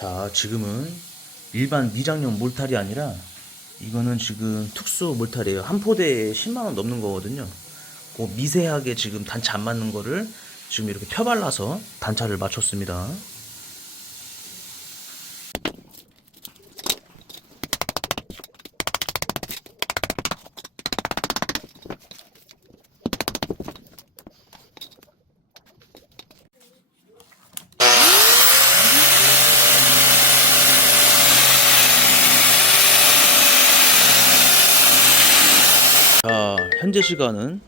자, 지금은 일반 미장용 몰탈이 아니라 이거는 지금 특수 몰탈이에요. 한 포대에 10만 원 넘는 거거든요. 그 미세하게 지금 단차 안 맞는 거를 지금 이렇게 펴발라서 단차를 맞췄습니다. 자, 현재 시간은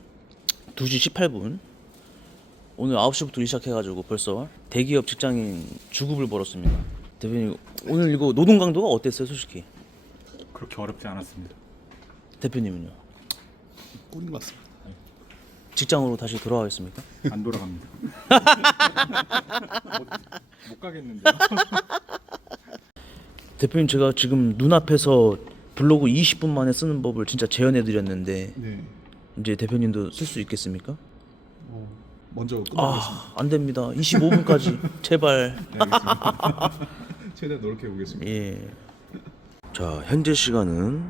2시 18분. 오늘 9시부터 일 시작해가지고 벌써 대기업 직장인 주급을 벌었습니다. 대표님, 오늘 이거 노동 강도가 어땠어요, 솔직히? 그렇게 어렵지 않았습니다. 대표님은요? 꿀인 것 같습니다. 직장으로 다시 돌아가겠습니까? 안 돌아갑니다. 못, 못 가겠는데요? 대표님, 제가 지금 눈앞에서 블로그 20분 만에 쓰는 법을 진짜 재현해드렸는데 네. 이제 대표님도 쓸 수 있겠습니까? 어, 먼저 끝내겠습니다. 아, 안 됩니다. 25분까지 제발. 네, 알겠습니다. 최대한 노력해 보겠습니다. 예. 자, 현재 시간은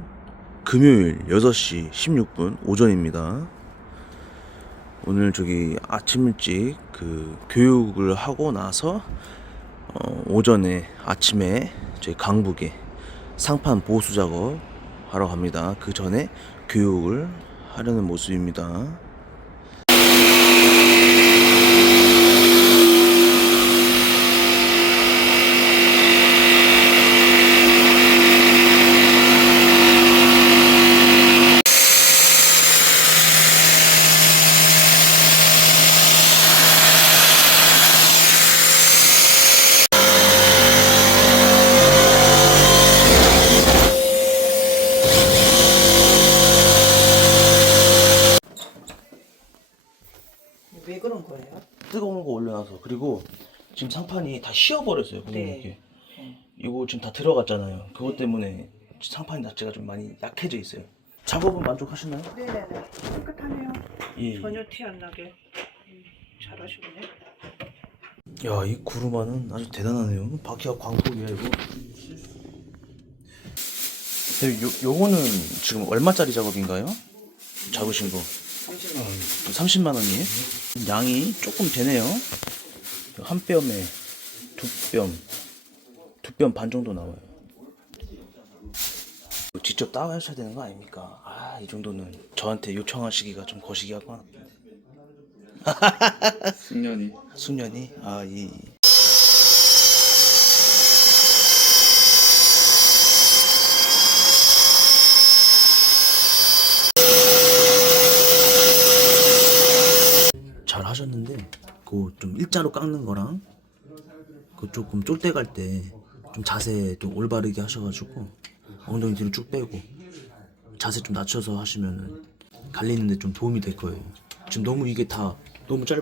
금요일 6시 16분 오전입니다. 오늘 저기 아침 일찍 그 교육을 하고 나서 어, 오전에 아침에 저희 강북에 상판 보수 작업 하러 갑니다. 그 전에 교육을 하려는 모습입니다. 그런 거예요? 뜨거운 거 올려놔서 그리고 지금 상판이 다 휘어버렸어요. 그냥 네. 이렇게 이거 지금 다 들어갔잖아요. 그것 때문에 상판 자체가 좀 많이 약해져 있어요. 작업은 만족하시나요? 네네네 깨끗하네요 예. 전혀 티 안 나게 음, 잘하시네 야, 이 구르마는 아주 대단하네요. 바퀴가 광폭이야 이거. 네, 요 요거는 지금 얼마짜리 작업인가요? 잡으신 거. 30만 원이에요? 양이 조금 되네요. 한 뼘에 두 뼘, 두 뼘 반 정도 나와요. 직접 따하셔야 되는 거 아닙니까? 아, 이 정도는 저한테 요청하시기가 좀 거시기하구나. 숙련이 숙련이 아 이. 잘 하셨는데 그좀 일자로 깎는 거랑 그 조금 쫄대 갈 때 좀 자세 좀 올바르게 하셔가지고 엉덩이 뒤로 쭉 빼고 자세 좀 낮춰서 하시면은 갈리는데 좀 도움이 될 거예요. 지금 너무 이게 다 너무 짧아.